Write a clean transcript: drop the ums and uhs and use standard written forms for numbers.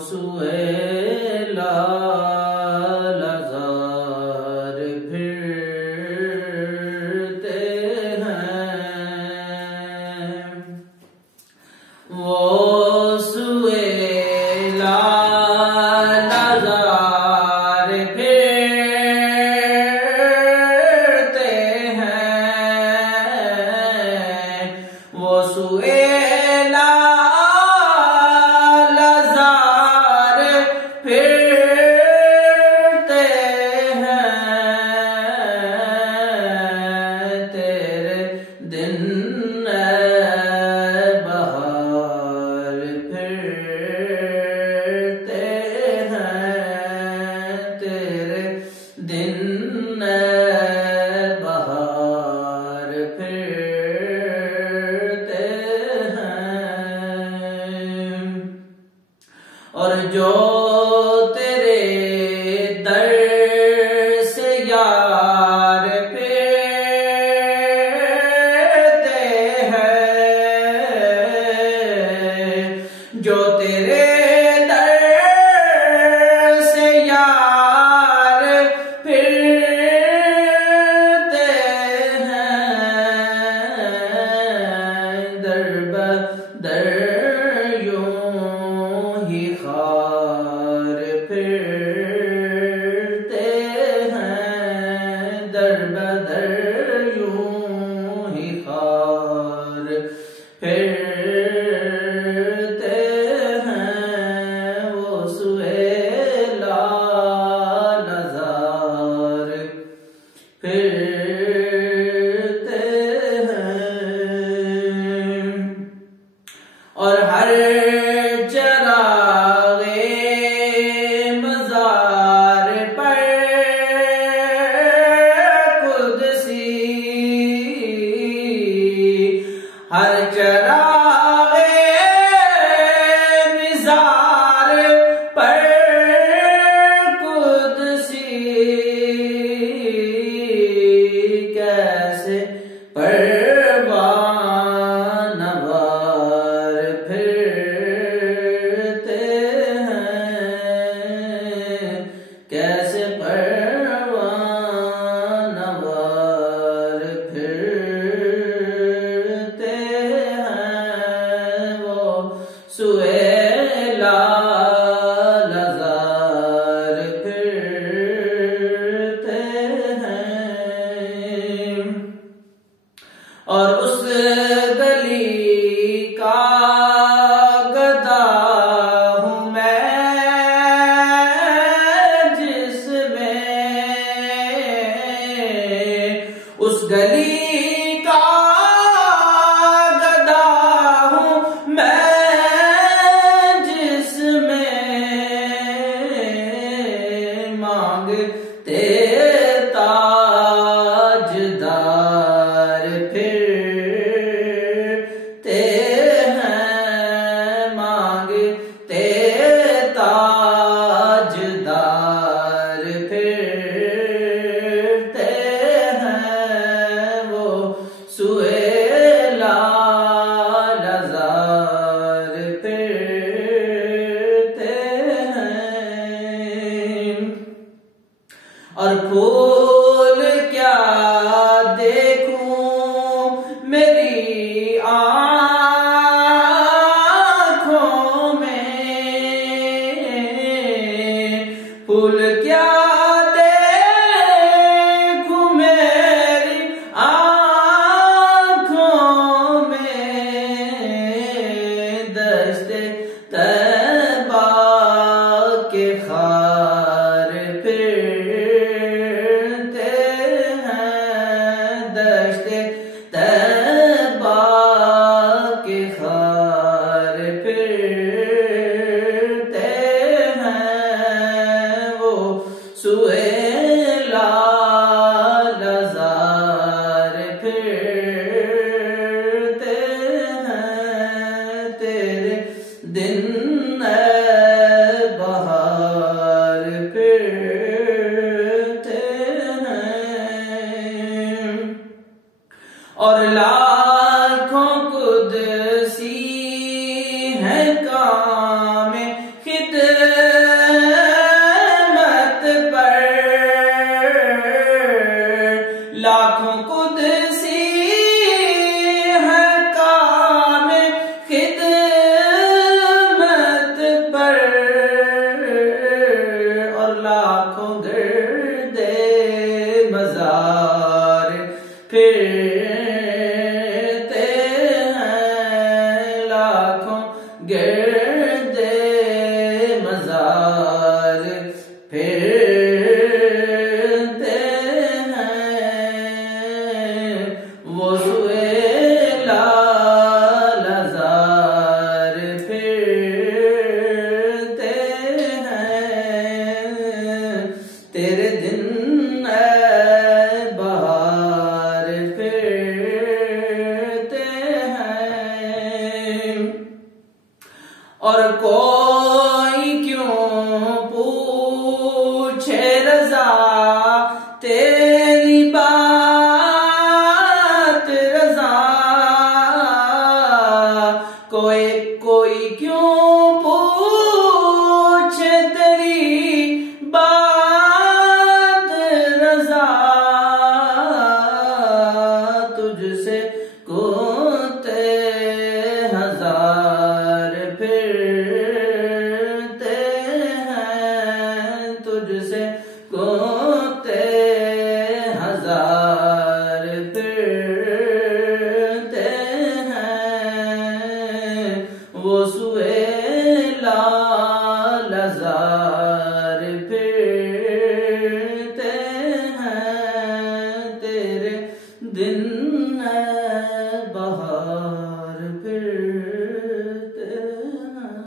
सुहेला Lazare फिरते हैं, वो सुहेला लजार फिरते हैं, वो सुहेला दिन बहार फिरते हैं। और जो तेरे दर से यार फिरते हैं, जो तेरे दर यूं ही खार फिरते हैं, दर बदर यूं ही खार फिरते हैं, वो सुहेला लजार फिरते हैं। और हर चरागे मज़ार पर कुदसी, हर चरागे मज़ार पर कुदसी, कैसे परवान कैसे परवानवार फिरते हैं, वो सुहेला लजार फिरते हैं। और उस गली का गदा हूँ उस गली का गदा हूँ मैं, जिसमें मांगते ताजदार फिरते हैं, मांगते ताजदार फिरते हैं, सुहेला लजार फिरते हैं। और फूल क्या देखूं मेरी आँखों में, फूल क्या